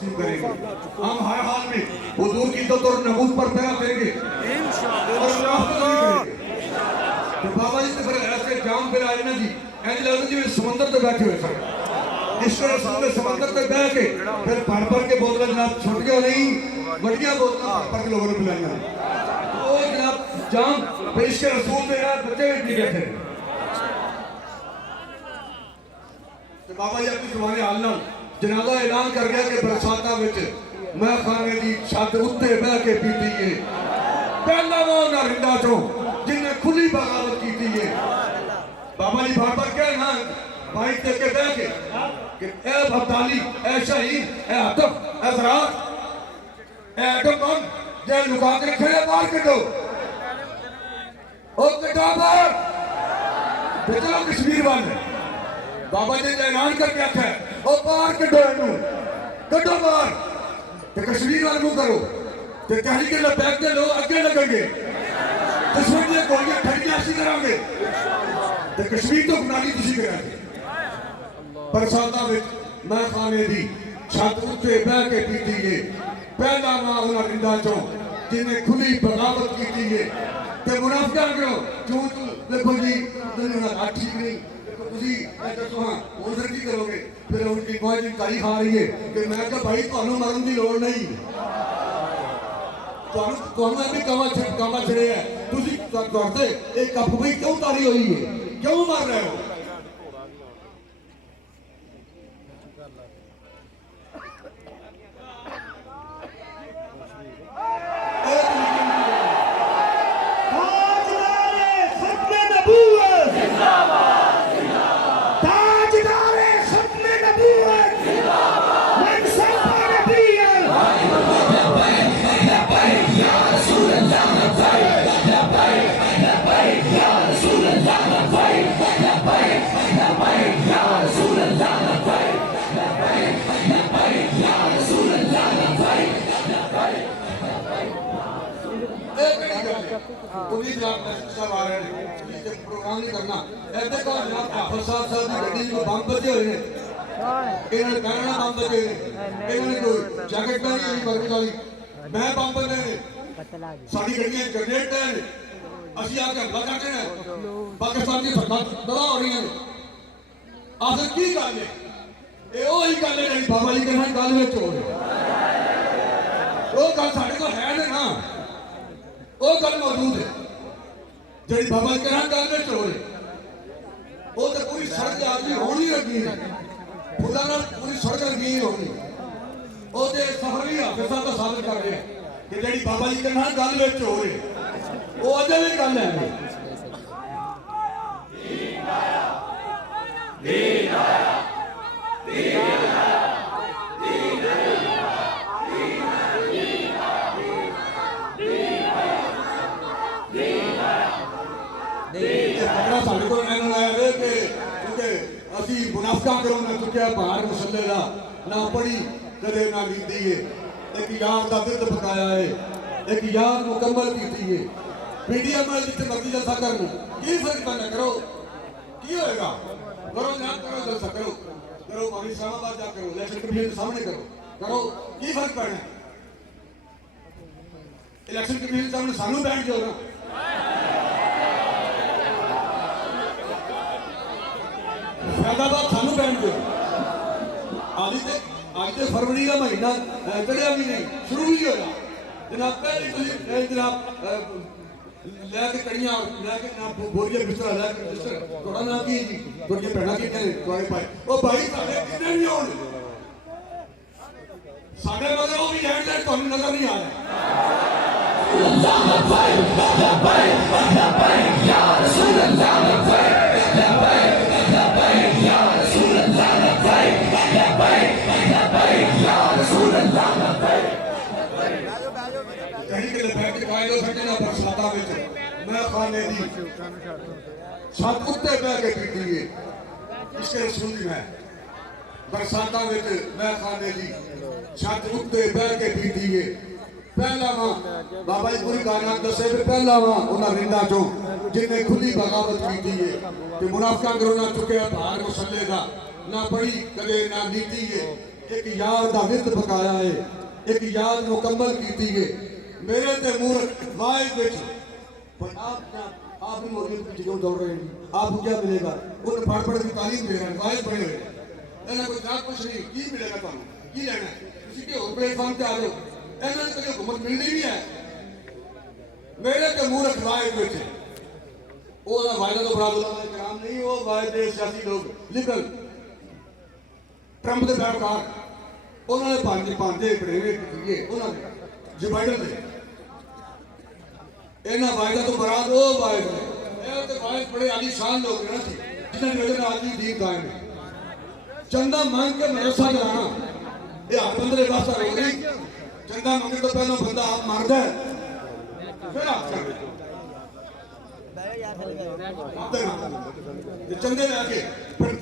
करेंगे। हम हर हाल में हुजूर की तो नमूज पर पैरा करेंगे इंशाअल्लाह। तो बाबा जी ने फिर ऐसे जाम पे आए ना जी, ऐसे लगता जी समंदर पे बैठे हुए थे। इस तरह से समंदर पे बैठ के फिर भर के बोतल जनाब छुट गया नहीं, बढ़िया बोतल भर के लोगों ने पिलाइया। वो जनाब जाम पेश के रसूल में यार बच्चे भी बैठे। तो बाबा जी अपनी जुबानी हाल ना जनाजा ऐलान कर गया कि बरसाता विच मैं खाने की छत उत्ते बह के पीती है। पहला वो ना रिंदा चो जिन्हें खुली बगावत की थी है। बाबा जी बार बार क्या ना बाइक देके बह के कि ए अब्दाली ए शहीद ए आतफ ए ज़रात ए आटम जे लुका के रखे बाहर कटो ओ कटो बाहर चलो कश्मीर वाले। बाबा जी ने ऐलान करके आखा है ओ बाहर कटो इनू कटो बाहर ते कश्मीर वाले मुंह करो ते तहरीक लबैक दे लोग अगे लगेंगे दुश्मन दी गोलियां ठंडियां असीं करांगे ते कश्मीर तो बनानी तुसीं करांगे। बरसाता विच मैं खाने दी छत उत्ते बह के पीती है। पहला मां उन्हां रिंदा चो जिन्हें खुली बगावत की है ते मुनाफिकां करो क्यों देखो जी दुनिया का ठीक नहीं तुसी दसो हाँ उधर की करोगे फिर उनकी मौज कारी खा रही है कि मैं क्या भाई तुहानू मरन की लोड़ नहीं तुहानू भी कामा छड़े है तुसी करते एक कप भी क्यों तारी हुई है क्यों मर रहे हो। प्रोग्राम नहीं करना ऐसे को जनाब हाफिज साहब की गड्डी में बम बजे हुए हैं इन्होंने कहना बम बजे इन्होंने कोई जैकेट पहनी हुई बर्फी वाली मैं बम बजे साड़ी गड्डियां ग्रेनेड है असि आके हमला करते हैं पाकिस्तान की सरकार तबाह हो रही है। आखिर की गल है ये वही गल है जी बाबा जी कहना गल में हो रही वो गल साढ़े को है ना वो गल मौजूद है जी बाबा जी कहना गल में हो रही वो तो पूरी सड़क आदमी होनी लगी है खुदा ना पूरी सड़क लगी होनी वो तो सफर भी हाफिज साहब का साबित कर रहे हैं कि जी बाबा जी कहना गल में हो रही वो अजे भी गल है। मुनाफिका करो ना चुकया बाहर मसले का ना पढ़ी कदे ना लीती है एक यार का दिल पकाया है एक यार मुकम्मल की है पीडीएम में जितने मर्जी जलसा करना की फर्क पैदा करो की होएगा करो ना करो जलसा करो करो भाई इस्लामाबाद जा करो इलेक्शन कमीशन के सामने करो की फर्क पैना इलेक्शन कमीशन के सामने सानू बैठ जाओ ना फैदाबाद सानू बैठ जाओ आज तो फरवरी का महीना चढ़िया भी नहीं शुरू भी होया जनाब पहले जनाब लैके कड़ियां लैके ना बोरिया बिस्तरा लैके बिस्तर थोड़ा ना की जी थोड़ी भैणा की ने कोई भाई ओ भाई साडे कितने नहीं होण साडे मगर वो भी लैंड लैंड ਤੁਹਾਨੂੰ नजर नहीं आ रहा अल्लाह भाई या रसूल अल्लाह भाई या रसूल अल्लाह या रसूल अल्लाह कहीं के बैठ के कायदो सटे ना बरसाता विच मैं खाने दी छत उत्ते बह के पीती है इसके सुनी मैं बरसाता विच मैं खाने दी छत उत्ते बह के पीती है। पहला मां बाबा जी पूरी कायनात दसे भी पहला मां उन्हां रिंदा चो जिन्हें खुली बगावत की है ते मुनाफिका करो ना चुके बाहर मसले का ना पढ़ी कदे ना नीति है एक याद का विरद पकाया है, एक याद मुकम्मल की गई मेरे ते मूर्ख वाइज विच। पर आप भी मोदी के पीछे क्यों दौड़ रहे हैं? आपको क्या मिलेगा? उन्हें पढ़ पढ़ की तालीम दे रहे हैं, वाइज बने हुए इन्हें कोई जात कुछ नहीं की मिलेगा तुम की लेना है किसी के और प्लेटफॉर्म पे आ जाओ इन्हें तो हुकूमत मिलनी भी है मेरे ते मूर्ख वाइज विच। ਉਹਦਾ ਵਾਇਦਾ ਤੋਂ ਬਰਾਬਰ ਦਾ ਇਕਰਾਮ ਨਹੀਂ ਉਹ ਵਾਇਦੇ ਸਿਆਸੀ ਲੋਕ ਲਿਬਰਲ ਟਰੰਪ ਦੇ ਪੈਰੋਕਾਰ ਉਹਨਾਂ ਨੇ ਭਾਂਜੇ ਬੜੇਵੇਂ ਕੀਤੇ ਉਹਨਾਂ ਨੇ ਜੋ ਬਾਈਡਨ ਦੇ ਇਹਨਾਂ ਵਾਇਦਾ ਤੋਂ ਬਰਾਬਰ ਉਹ ਵਾਇਦ ਨੇ ਇਹ ਤੇ ਵਾਇਦ ਬੜੇ ਆਲੀਸ਼ਾਨ ਲੋਕ ਨੇ ਨਾ ਜਿਨ੍ਹਾਂ ਦੀ ਵਜ੍ਹਾ ਨਾਲ ਵੀ ਦੀਨ ਕਾਇਮ ਹੈ ਚੰਦਾ ਮੰਗ ਕੇ ਮਦਰਸਾ ਚਲਾਉਣਾ ਇਹ ਹਰ ਬੰਦੇ ਦੇ ਵਾਸਤੇ ਹੋ ਗਈ ਚੰਦਾ ਮੰਗਣ ਤੋਂ ਪਹਿਲਾਂ ਬੰਦਾ ਆਪ ਮੰਗਦਾ ਫਿਰ ਆਪ ਕਰਦਾ चंदे लैके पर